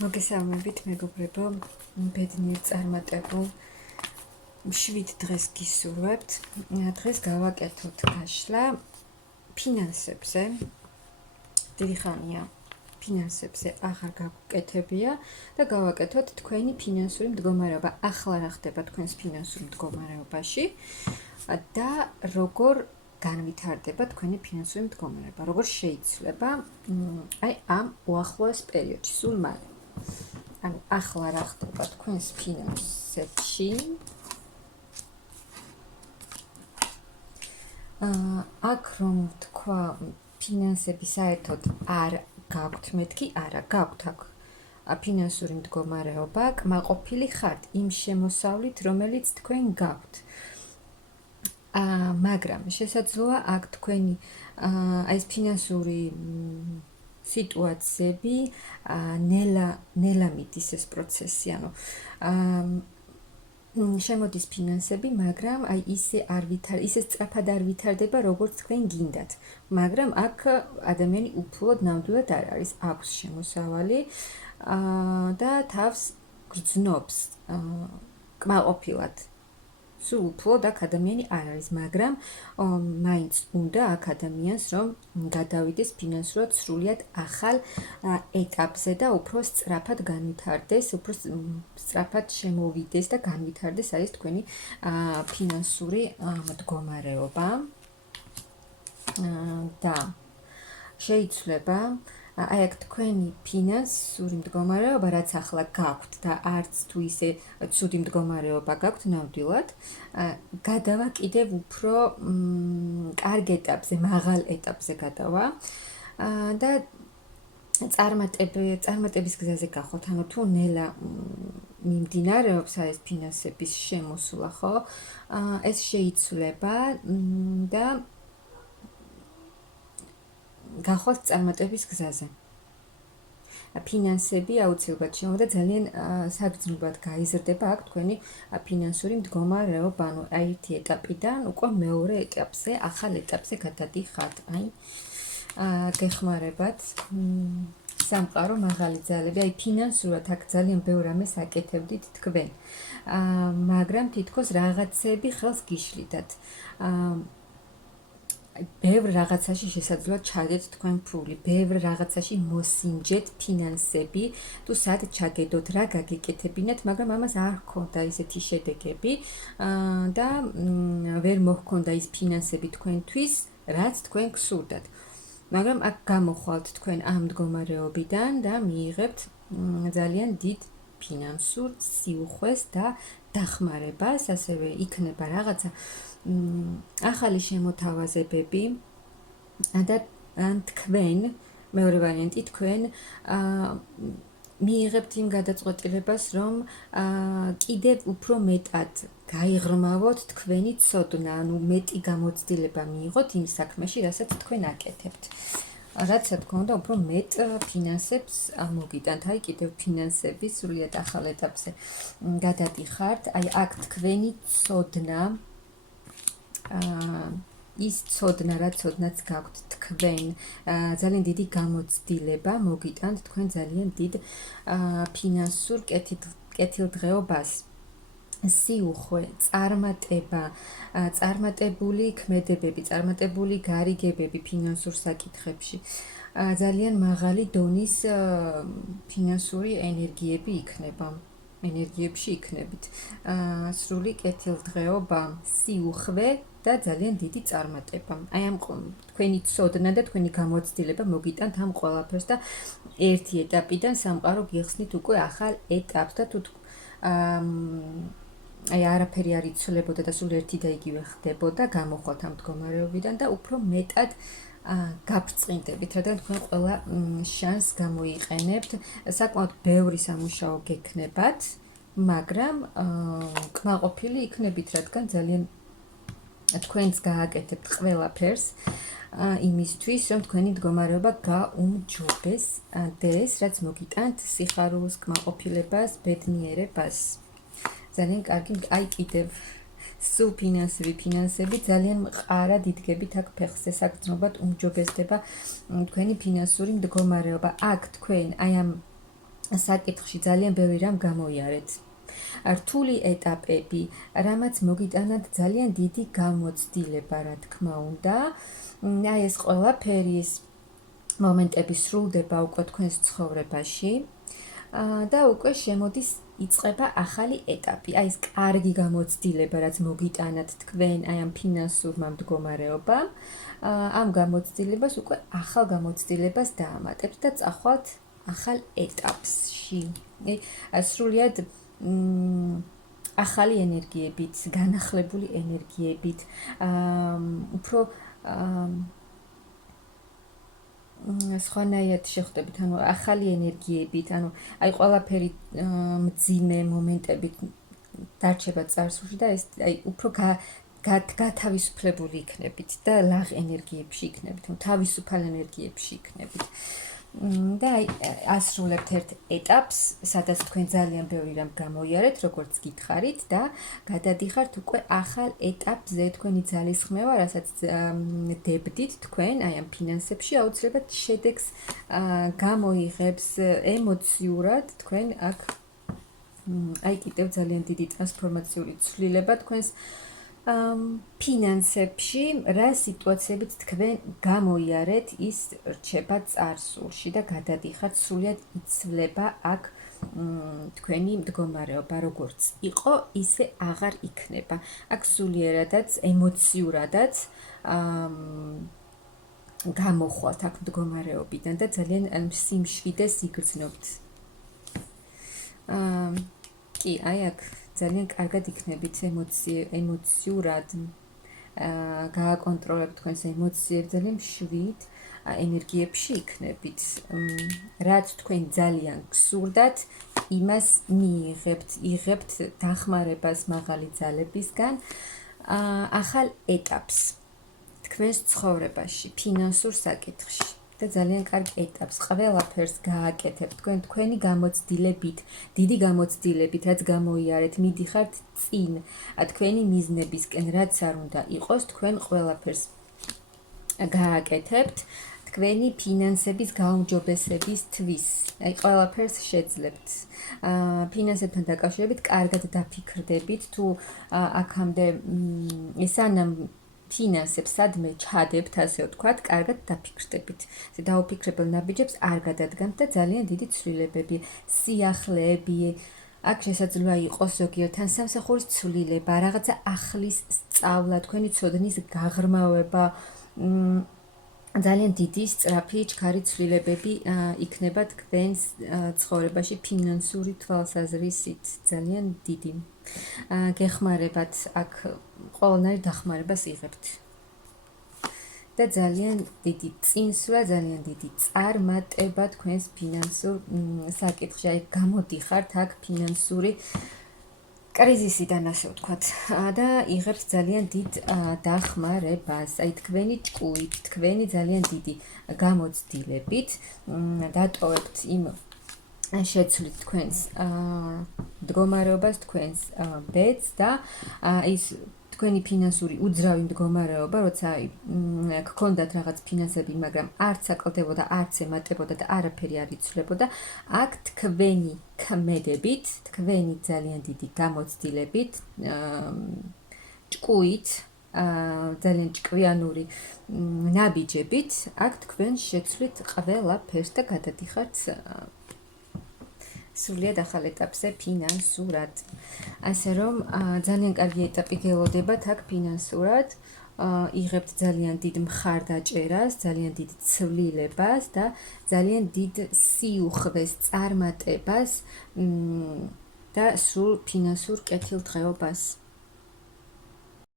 მოგესალმებით მეგობრებო, ბედნიერ წარმატებულ 7 დღეს გისურვებთ. დღეს გავაკეთოთ გაშლა ფინანსებზე. დიდი ხანია ფინანსებზე აღარ გავუკეთებია და გავაკეთოთ თქვენი ფინანსური მდგომარეობა. ახლა რა ხდება თქვენს ფინანსურ მდგომარეობაში და როგორ განვითარდება თქვენი ფინანსური მდგომარეობა, როგორ შეიცვლება ამ უახლოეს პერიოდში, სულ მალე. ანუ ახლა რა ხდება თქვენს ფინანსებში? აქ რომ თქვა ფინანსები საერთოდ არ გაქვთ, მეთქი არა, გაქვთ აქ ფინანსური მდგომარეობა, კმაყოფილი ხართ იმ შემოსავლით, რომელიც თქვენ გაქვთ. მაგრამ შესაძლოა აქ თქვენი ეს ფინანსური სიტუაციები ნელა მიდის ეს პროცესი, ანუ შემოდის ფინანსები, მაგრამ ისე სწრაფად არ ვითარდება, როგორც თქვენ გინდათ. მაგრამ აქ ადამიანი უფლოდ ნამდვილად არ არის, აქვს შემოსავალი და თავს გრძნობს კმაყოფილად. სულ უფლოდ აქ ადამიანი არ არის, მაგრამ მაინც უნდა აქ ადამიანს რომ გადავიდეს ფინანსურად სრულიად ახალ ეტაპზე და უფრო სწრაფად განვითარდეს, უფრო სწრაფად შემოვიდეს და განვითარდეს არის თქვენი ფინანსური მდგომარეობა და შეიცვლება აი აქ თქვენი ფინანსური მდგომარეობა, რაც ახლა გაქვთ და არც თუ ისე ცუდი მდგომარეობა გაქვთ ნამდვილად, გადავა კიდევ უფრო კარგ ეტაპზე, მაღალ ეტაპზე გადავა და წარმატების გზაზე გახოთ, ანუ თუ ნელა მიმდინარეობს ეს ფინანსების შემოსვლა, ხო? ეს შეიცვლება და გახვალთ წარმატების გზაზე. ფინანსები აუცილებლად შემოვიდა ძალიან საგრძნობლად გაიზრდება აქ თქვენი ფინანსური მდგომარეობა, ანუ ერთი ეტაპიდან უკვე მეორე ეტაპზე, ახალ ეტაპზე გადადიხართ. აი გეხმარებათ სამყარო მაღალი ძალები, აი ფინანსურად აქ ძალიან ბევრ რამეს აკეთებდით თქვენ. მაგრამ თითქოს რაღაცები ხელს გიშლიდათ. ბევრ რაღაცაში შესაძლოა ჩადეთ თქვენ ფული, ბევრ რაღაცაში მოსინჯეთ ფინანსები, თუ სად ჩაგედოთ, რა გაგეკეთებინათ, მაგრამ ამას არ ჰქონდა ისეთი შედეგები და ვერ მოჰქონდა ის ფინანსები თქვენთვის, რაც თქვენ გსურდათ. მაგრამ აქ გამოხვალთ თქვენ ამ მდგომარეობიდან და მიიღებთ ძალიან დიდ ფინანსურ სიუხვეს და დახმარებას, ასევე იქნება რაღაცა ახალი შემოთავაზებები და თქვენ, მეორე ვარიანტი, თქვენ მიიღებთ იმ გადაწყვეტილებას, რომ კიდევ უფრო მეტად გაიღრმავოთ თქვენი ცოდნა, ანუ მეტი გამოცდილება მიიღოთ იმ საქმეში, რასაც თქვენ აკეთებთ. რაც თქმა უნდა, უფრო მეტ ფინანსებს მოგიტანთ, აი კიდევ ფინანსები სრულიად ახალ ეტაპზე გადადიხართ, აი აქ თქვენი ცოდნა ის ცოდნა, რა ცოდნაც გაქვთ თქვენ, ძალიან დიდი გამოცდილება მოგიტანთ თქვენ ძალიან დიდ ფინანსურ კეთილდღეობას. სიუხვე, წარმატება, წარმატებული ქმედებები, წარმატებული გარიგებები ფინანსურ საკითხებში. ძალიან მაღალი დონის ფინანსური ენერგიები იქნება. ენერგიებში იქნებით. სრული კეთილდღეობა, სიუხვე და ძალიან დიდი წარმატება. აი ამ თქვენი ცოდნა და თქვენი გამოცდილება მოგიტანთ ამ ყველაფერს და ერთი ეტაპიდან სამყარო გიხსნით უკვე ახალ ეტაპს და თუ აი არაფერი არ იცვლებოდა და სულ ერთი და იგივე ხდებოდა, გამოხვალთ ამ მდგომარეობიდან და უფრო მეტად გაბრწყინდებით, რადგან თქვენ ყველა შანსს გამოიყენებთ, საკმაოდ ბევრი სამუშაო გექნებათ, მაგრამ კმაყოფილი იქნებით, რადგან ძალიან თქვენს გააკეთებთ ყველაფერს იმისთვის, რომ თქვენი მდგომარეობა გაუმჯობესდეს, რაც მოგიტანთ სიხარულს, კმაყოფილებას, ბედნიერებას. ძალიან კარგი, აი კიდევ სულ ფინანსები ძალიან მყარად იდგებით აქ ფეხზე, საგრძნობლად უმჯობესდება თქვენი ფინანსური მდგომარეობა. აქ თქვენ აი ამ საკითხში ძალიან ბევრი რამ გამოიარეთ. რთული ეტაპები, რამაც მოგიტანათ ძალიან დიდი გამოცდილება, რა თქმა უნდა. აი ეს ყველაფერი ეს მომენტები სრულდება უკვე თქვენს ცხოვრებაში და უკვე შემოდის იწყება ახალი ეტაპი. აი ეს კარგი გამოცდილება, რაც მოგიტანათ თქვენ აი ამ ფინანსურმა მდგომარეობამ, ამ გამოცდილებას უკვე ახალ გამოცდილებას დაამატებთ და წახვალთ ახალ ეტაპში. სრულიად ახალი ენერგიებით, განახლებული ენერგიებით, უფრო სხვანაირად შეხვდებით, ანუ ახალი ენერგიებით, ანუ აი ყველაფერი მძიმე მომენტებით დარჩება წარსულში და ეს აი უფრო გათავისუფლებული იქნებით და ლაღ ენერგიებში იქნებით, თავისუფალ ენერგიებში იქნებით. და აი ასრულებთ ერთ ეტაპს, სადაც თქვენ ძალიან ბევრი რამ გამოიარეთ, როგორც გითხარით და გადადიხართ უკვე ახალ ეტაპზე, თქვენი ძალისხმევა, რასაც დებდით თქვენ აი ამ ფინანსებში, აუცილებლად შედეგს გამოიღებს ემოციურად თქვენ აქ აი კიდევ ძალიან დიდი ტრანსფორმაციული ცვლილება თქვენს ფინანსებში, რა სიტუაციებით თქვენ გამოიარეთ, ის რჩება წარსულში და გადადიხართ, სრულიად იცვლება აქ თქვენი მდგომარეობა, როგორც იყო, ისე აღარ იქნება. აქ სულიერადაც, ემოციურადაც გამოხვალთ აქ მდგომარეობიდან და ძალიან სიმშვიდეს იგრძნობთ. კი, აი აქ ძალიან კარგად იქნებით ემოციურად, გააკონტროლებთ თქვენს ემოციებს, ძალიან მშვიდ ენერგიებში იქნებით. რაც თქვენ ძალიან გსურდათ, იმას მიიღებთ, იღებთ დახმარებას მაღალი ძალებისგან, ახალ ეტაპს თქვენს ცხოვრებაში, ფინანსურ საკითხში. და ძალიან კარგ ეტაპს, ყველაფერს გააკეთებთ თქვენი გამოცდილებით, დიდი გამოცდილებით, რაც გამოიარეთ, მიდიხართ წინ, თქვენი მიზნებისკენ, რაც არ უნდა იყოს, თქვენ ყველაფერს გააკეთებთ, თქვენი ფინანსების გაუმჯობესებისთვის, აი ყველაფერს შეძლებთ. ფინანსებთან დაკავშირებით კარგად დაფიქრდებით, თუ აქამდე სანამ ფინანსებს სადმე ჩადებთ, ასე ვთქვათ, კარგად დაფიქრდებით. დაუფიქრებელ ნაბიჯებს არ გადადგამთ და ძალიან დიდი ცვლილებები, სიახლეები, აქ შესაძლოა იყოს ზოგიერთ ან სამსახურის ცვლილება, რაღაცა ახლის სწავლა, თქვენი ცოდნის გაღრმავება, ძალიან დიდი სწრაფი ჩქარი ცვლილებები იქნება თქვენს ცხოვრებაში ფინანსური თვალსაზრისით, ძალიან დიდი. გეხმარებათ აქ ყველანაირ დახმარებას იღებთ. და ძალიან დიდი წინსვლა, ძალიან დიდი წარმატება თქვენს ფინანსურ საკითხში. აი გამოდიხართ აქ ფინანსური კრიზისიდან, ასე ვთქვათ, და იღებთ ძალიან დიდ დახმარებას. აი თქვენი ჭკუით, თქვენი ძალიან დიდი გამოცდილებით დატოვებთ იმ შეცვლით თქვენს მდგომარეობას, თქვენს ბედს და ის თქვენი ფინანსური უძრავი მდგომარეობა, როცა გქონდათ რაღაც ფინანსები, მაგრამ არც აკლდებოდა, არც ემატებოდა და არაფერი არ იცვლებოდა, აქ თქვენი ქმედებით, თქვენი ძალიან დიდი გამოცდილებით, ჭკუით, ძალიან ჭკვიანური ნაბიჯებით, აქ თქვენ შეცვლით ყველაფერს და გადადიხართ სრულიად ახალ ეტაპზე ფინანსურად. ასე რომ ძალიან კარგი ეტაპი გელოდებათ აქ ფინანსურად, იღებთ ძალიან დიდ მხარდაჭერას, ძალიან დიდ ცვლილებას და ძალიან დიდ სიუხვეს, წარმატებას და სრულ ფინანსურ კეთილდღეობას.